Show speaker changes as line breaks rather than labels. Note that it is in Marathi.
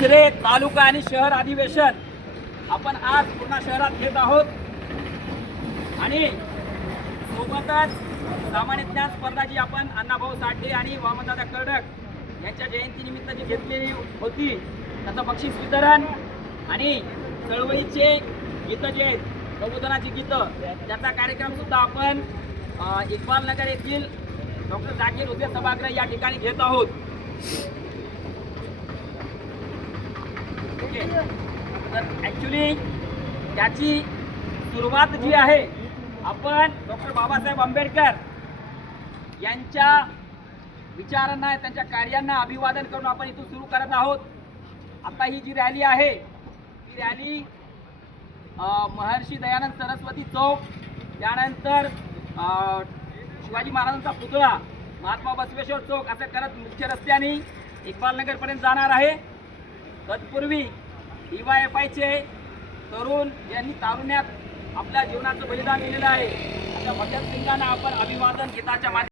तिसरे तालुका आणि शहर अधिवेशन आपण आज पूर्ण शहरात घेत आहोत. आणि सोबतच सामान्य ज्ञान स्पर्धा जी आपण अण्णाभाऊ साठे आणि वामनदादा कर्डक यांच्या जयंतीनिमित्त जी घेतलेली होती त्याचं बक्षीस वितरण आणि चळवळीचे गीतं जे आहेत प्रबोधनाची गीतं त्याचा कार्यक्रमसुद्धा आपण अ, नगर येथील डॉक्टर जाकीर उद्या सभागृह या ठिकाणी घेत आहोत. ओके. तर ॲक्च्युली त्याची सुरुवात जी आहे आपण डॉक्टर बाबासाहेब आंबेडकर यांच्या विचारांना त्यांच्या कार्यांना अभिवादन करून आपण इथून सुरू करत आहोत. आता ही जी रॅली आहे ती रॅली महर्षी दयानंद सरस्वती चौक त्यानंतर शिवाजी महाराजांचा पुतळा महात्मा बसवेश्वर चौक असं करत मुख्य रस्त्याने इक्बालनगरपर्यंत जाणार आहे. तत्पूर्वी डीवाय एफ आयचे तरुण यांनी तारुण्यात आपल्या जीवनाचं बलिदान दिलेलं आहे. अशा भगत सिंगांना आपण अभिवादन गीताच्या माध्यमातून